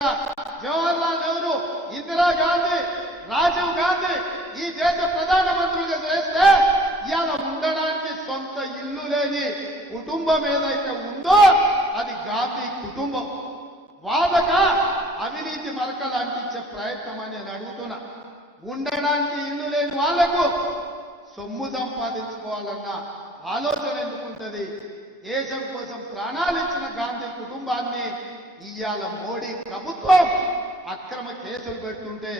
జవహర్లాల్ నెహ్రూ, ఇందిరాగాంధీ, రాజీవ్ గాంధీ ఈ దేశ ప్రధానమంత్రులుగా చేస్తే ఇవాళ ఉండడానికి సొంత ఇల్లు లేని కుటుంబం ఏదైతే ఉందో అది గాంధీ కుటుంబం. వాళ్ళక అవినీతి మరకలు అంటించే ప్రయత్నం అని నేను అడుగుతున్నా. ఉండడానికి ఇల్లు లేని వాళ్లకు సొమ్ము సంపాదించుకోవాలన్న ఆలోచన ఎందుకుంటది? దేశం కోసం ప్రాణాలు ఇచ్చిన గాంధీ కుటుంబాన్ని ఇవాళ మోడీ ప్రభుత్వం అక్రమ కేసులు పెడుతుంటే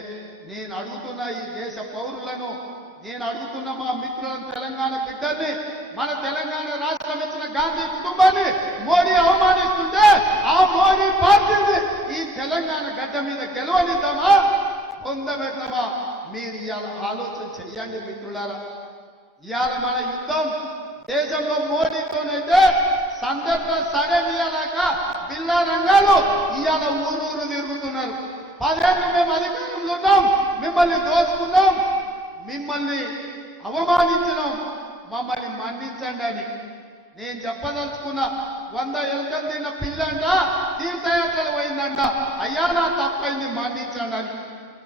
నేను అడుగుతున్న ఈ దేశ పౌరులను, నేను అడుగుతున్న మా మిత్రులను, తెలంగాణ బిడ్డల్ని, మన తెలంగాణ రాష్ట్రం ఇచ్చిన గాంధీ కుటుంబాన్ని మోడీ అవమానిస్తుంటే ఆ మోడీ పార్టీని ఈ తెలంగాణ గడ్డ మీద గెలవనిద్దామా, పొందబెడదామా? మీరు ఇవాళ ఆలోచన చెయ్యండి మిత్రులారా. ఇవాళ మన యుద్ధం దేశంలో మోడీతోనైతే సందర్భ సడమియాలాక బిల్లా రంగాలు ఇవాళ ఊరూరు తిరుగుతున్నారు. 10 ఏళ్ళు మేము అధికారంలో ఉన్నాం, మిమ్మల్ని దోచుకున్నాం, మిమ్మల్ని అవమానించినాం, మమ్మల్ని మన్నించండి అని నేను చెప్పదలుచుకున్నా. 100 ఎలుకలు తిన్న పిల్లంట తీర్థయాత్రలు పోయిందంట, అయ్యా నా తప్పైంది మన్నించండి అని.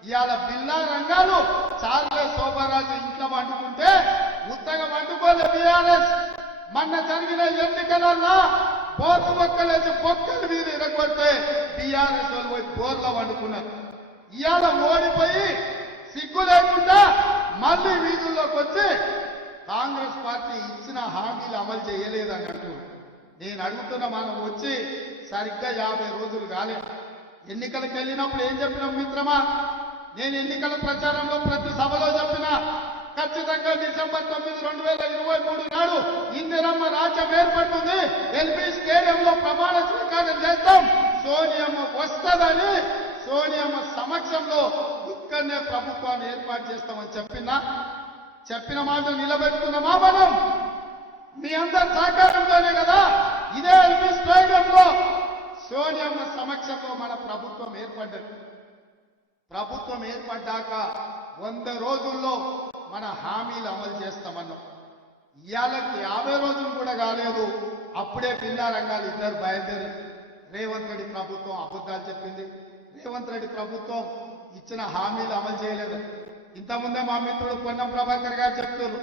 ఇవాళ బిల్లా రంగాలు చార్లే శోభరాజు ఇంట్లో వండుకుంటే ఉత్తగా వండుకోలే బీఆర్ఎస్. మొన్న జరిగిన ఎన్నికలన్నా బోర్లు మొక్కలేసి బొక్కలు మీద ఇరగొట్టే బీఆర్ఎస్ వాళ్ళు పోయి బోర్లో వండుకున్నారు. ఇవాళ ఓడిపోయి సిగ్గు లేకుండా మళ్ళీ వీధుల్లోకి వచ్చి కాంగ్రెస్ పార్టీ ఇచ్చిన హామీలు అమలు చేయలేదన్నట్టు నేను అడుగుతున్నా. మనం వచ్చి సరిగ్గా 50 రోజులు కాలేదు. ఎన్నికలకు వెళ్ళినప్పుడు ఏం చెప్పినాం మిత్రమా? నేను ఎన్నికల ప్రచారంలో ప్రతి సభలో చెప్పిన ఖచ్చితంగా డిసెంబర్ 9, 2023 నాడు ఇందిరమ్మ రాజ్యం ఏర్పడుతుంది, ఎల్బీ స్టేడియంలో ప్రమాణ స్వీకారం చేస్తాం, సోనియమ్మ వస్తుందని సోనియమ్మ సమక్షంలో ఇక్కడనే ప్రభుత్వాన్ని ఏర్పాటు చేస్తామని చెప్పిన మాట నిలబెట్టుకున్నామా మనం? మీ అందరి సహకారంతోనే కదా ఇదే ఎల్బీ స్టేడియంలో సోనియమ్మ సమక్షంలో మన ప్రభుత్వం ఏర్పడ్డది. ప్రభుత్వం ఏర్పడ్డాక 100 రోజుల్లో మన హామీలు అమలు చేస్తామన్నాం. ఇవాళకి 50 రోజులు కూడా కాలేదు, అప్పుడే బిల్లా రంగాలు ఇద్దరు బయలుదేరి. రేవంత్ రెడ్డి ప్రభుత్వం అబద్ధాలు చెప్పింది, రేవంత్ రెడ్డి ప్రభుత్వం ఇచ్చిన హామీలు అమలు చేయలేదు. ఇంతకుముందే మా మిత్రుడు పొన్నం ప్రభాకర్ గారు చెప్తున్నారు,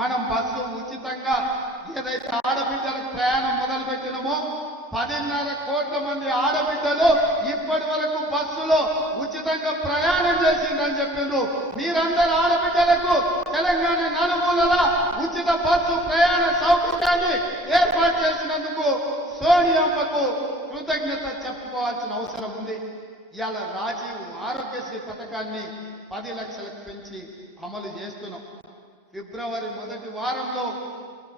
మనం బస్సు ఉచితంగా ఏదైతే ఆడబిడ్డలకు ప్రయాణం మొదలు పెట్టినామో 10.5 కోట్ల మంది ఆడబిడ్డలు ఇప్పటి వరకు బస్సులో ఉచితంగా ప్రయాణం చేసిందని చెప్పిండ్రు. మీరందరూ ఆడబిడ్డలకు తెలంగాణ నలుమూలల ఉచిత బస్సు ప్రయాణ సౌకర్యాన్ని ఏర్పాటు చేసినందుకు సోనియమ్మకు కృతజ్ఞత చెప్పుకోవాల్సిన అవసరం ఉంది. ఇవాళ రాజీవ్ ఆరోగ్యశ్రీ పథకాన్ని 10 లక్షలకు పెంచి అమలు చేస్తున్నాం. ఫిబ్రవరి మొదటి వారంలో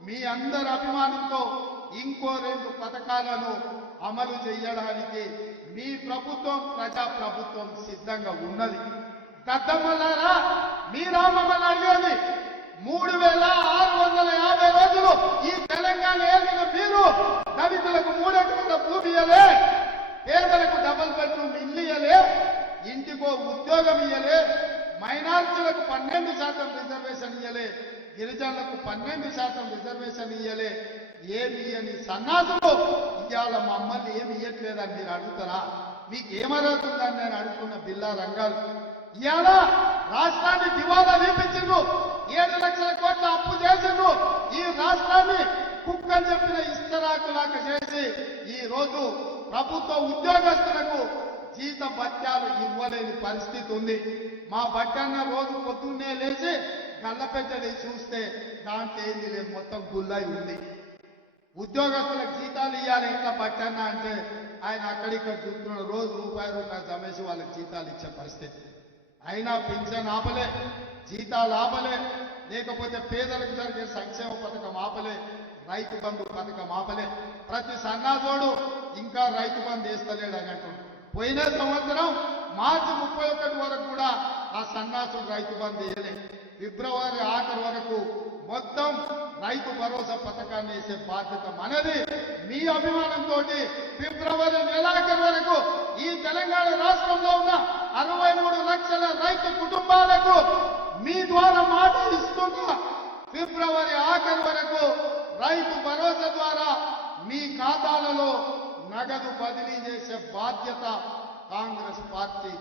మీ అందరి అభిమానంతో ఇంకో 2 పథకాలను అమలు చేయడానికి మీ ప్రభుత్వం, ప్రజా ప్రభుత్వం సిద్ధంగా ఉన్నది. దద్దమ్మలారా, మీ రామమ్మని అడిగేది 3650 రోజులు ఈ తెలంగాణ ఏలిన మీరు దళితులకు 3 ఎకరాల భూమి ఇయ్యలే, పేదలకు డబుల్ బెడ్రూమ్ ఇల్లు ఇయ్యలే, ఇంటికో ఉద్యోగం ఇయ్యలే, మైనారిటీలకు 12% రిజర్వేషన్ ఇయ్యలే, గిరిజనులకు 12% రిజర్వేషన్ ఇయ్యలే. ఏమి ఇయ్యని సన్నాసులు ఇవాళ మమ్మల్ని ఏమి ఇయ్యట్లేదని మీరు అడుగుతారా? మీకు ఏమరుగుతుందని నేను అడుగుతున్న బిల్లా రంగాలు. ఇవాళ రాష్ట్రాన్ని దివాలా తీపించిండ్రు, 7 లక్షల కోట్ల అప్పు చేసిండ్రు. ఈ రాష్ట్రాన్ని కుక్కని చెప్పిన ఇస్తరాకులాగా చేసి ఈ రోజు ప్రభుత్వ ఉద్యోగస్తులకు జీత భత్యాలు ఇవ్వలేని పరిస్థితి ఉంది. మా బట్టన్న రోజు పొద్దున్నే లేచి గల్లపెట్టని చూస్తే దాంట్లో ఏంది లేదు, మొత్తం గుల్లై ఉంది. ఉద్యోగస్తులకు జీతాలు ఇవ్వాలి ఎట్లా బట్టన్న అంటే ఆయన అక్కడిక్కడ చూస్తున్న రోజు రూపాయి జమేసి వాళ్ళకి జీతాలు ఇచ్చే పరిస్థితి. అయినా పింఛన్ ఆపలే, జీతాలు ఆపలే, లేకపోతే పేదలకు జరిగే సంక్షేమ పథకం ఆపలే, రైతు బంధు పథకం ఆపలే. ప్రతి సన్నాసోడు ఇంకా రైతు బంధు వేస్తలేడు అని అంటున్నాడు. పోయిన సంవత్సరం మార్చి 31 వరకు కూడా ఆ సన్నాసుడు రైతు బంధు వేయలే. ఫిబ్రవరి ఆఖరి వరకు మొత్తం రైతు భరోసా పథకాన్ని వేసే బాధ్యత మనది. మీ అభిమానంతో ఫిబ్రవరి నెలాఖరు వరకు ఈ తెలంగాణ రాష్ట్రంలో ఉన్న 63 లక్షల రైతు కుటుంబాలకు మీ ద్వారా మాట ఇస్తున్నా. ఫిబ్రవరి ఆఖరి వరకు రైతు భరోసా ద్వారా మీ ఖాతాలలో నగదు బదిలీ చేసే బాధ్యత కాంగ్రెస్ పార్టీ